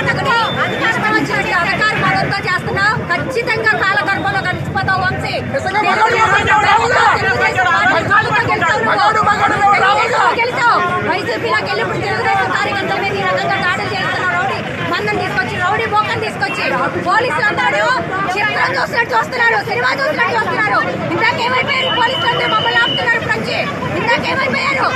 పెట్టకని ఇష్టం వచ్చినట్టు అధికార పదంతో చేస్తున్నావు ఖచ్చితంగా కాలగర్భంలో కలిసిపోతావు వంశీ. గెలిచావు వైసీపీలోకి వెళ్ళి ఇప్పుడు తెలుగుదేశం కార్యకర్తల మీద ఈ రకంగా దాడులు చేస్తున్నావు రౌడీ మందం తీసుకొచ్చి రౌడీ బోకం తీసుకొచ్చి పోలీసులు అందరూ చిత్రం చూసినట్టు చూస్తున్నారు సినిమా చూసినట్టు ఇందాకేమైపోయారు పోలీసులు అందరూ మమ్మల్ని ఆపుతున్నారు ఇప్పుడు వచ్చి ఇందాకేమైపోయారు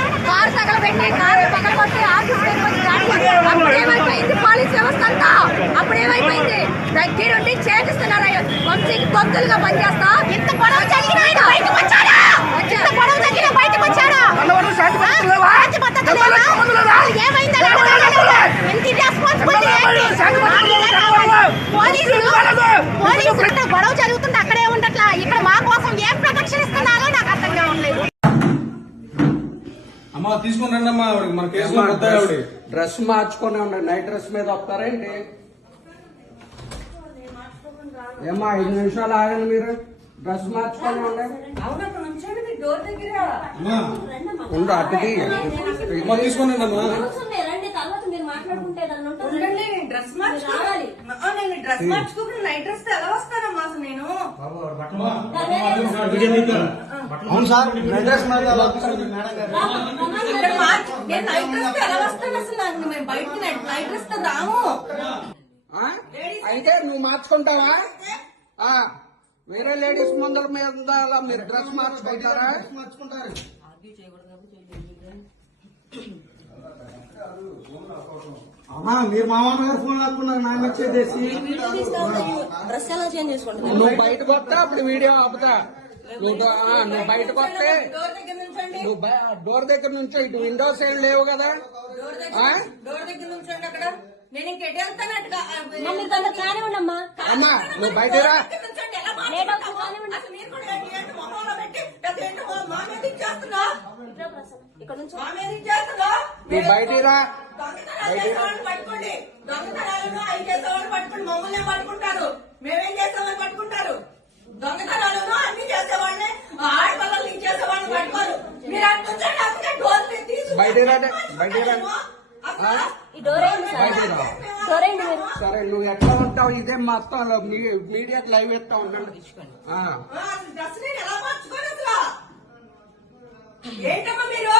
దగ్గరుండి చేపిస్తున్నారు వంశీకి తొత్తులుగా పనిచేస్తా. ఇంత గొడవ అక్కడ ఉండట్లా. ఇక్కడ మా కోసం ఏం ప్రొటెక్షన్ ఇస్తున్నారో నాకు అర్థం కావట్లేదు అమ్మా తీసుకుని రండి అమ్మా మన కేసులో డ్రెస్ మార్చుకొని ఉండండి. నైట్ డ్రెస్ మీద వస్తారేంటి ఏమ్మా ఐదు నిమిషాలు ఆగండి మీరు. డ్రెస్ మార్చుకొని ఉండండి. అవునప్పుడు నుంచోండి మీరు డోర్ దగ్గర అమ్మా ఉండు అటుకి అమ్మా తీసుకుని రండి అమ్మా. కూర్చోండి, రండి తర్వాత మీరు మాట్లాడుకుంటే దాన్ని ఉంటుంది. ఉండండి నేను డ్రెస్ మీరు మార్చుకో రావాలి. ఆ, నేను డ్రెస్ మార్చుకోకుండా నైట్ డ్రెస్తో ఎలా వస్తానమ్మా అసలు నేను? అమ్మా, అవును సార్ నైట్ డ్రెస్ ఎలా వస్తాను అసలు నాకు? మేము బయటకి నైట్ డ్రెస్ రాము? అయితే నువ్వు మార్చుకుంటావా? ఆ, వేరే లేడీస్ ముందర మీద అలా మీరు డ్రెస్ మార్చుకుంటారా? మార్చుకుంటారు అమ్మా మీరు మా మామ గారు ఫోన్ లాక్కున్నారు చేంజ్ చేసుకుంటుంది నువ్వు బయటకు వస్తే అప్పుడు వీడియో ఆపుతా. నువ్వు నువ్వు బయటకు వస్తే డోర్ దగ్గర నుంచండి. నువ్వు డోర్ దగ్గర నుంచి ఇటు విండోస్ ఏం లేవు కదా? డోర్ ఆ? దగ్గర డోర్ దగ్గర నుంచండి అక్కడ. నేను ఇంకెటు వెళ్తాను అటుగా మమ్మీ తొందర కానే ఉండమ్మా. అమ్మా నువ్వు బయటరా దగ్గర నుంచండి ఎలా లేట్ మాట్లాడతావు? అవుతుంది, కానివ్వండి. అసలు మీరు కూడా ఏంటి ఏంటి మొహంలో పెట్టి పెద్ద ఏంటి మొహం మా మీద ఇచ్చేస్తున్నా ఇక్కడ నుంచి మా మీద ఇచ్చేస్తున్నా నువ్వు బయటిరా దొంగతనాలు చేసేవాళ్ళని పట్టుకోండి దొంగతనాలను అవి చేసేవాళ్ళు పట్టుకుని మమ్మల్ని పట్టుకుంటారు మేమేం చేసామని పట్టుకుంటారు దొంగతనాలను అన్ని చేసేవాళ్ళని ఆడపిల్లల్ని చేసేవాళ్ళని పట్టుకోరు మీరు అటు నుంచండి అక్కడ డోర్ ఏంటి సార్ నువ్వు ఎట్లా ఉంటావు? ఇదే మొత్తం మీడియాకి లైవ్ ఉండండి. ఏంటమ్మా మీరు?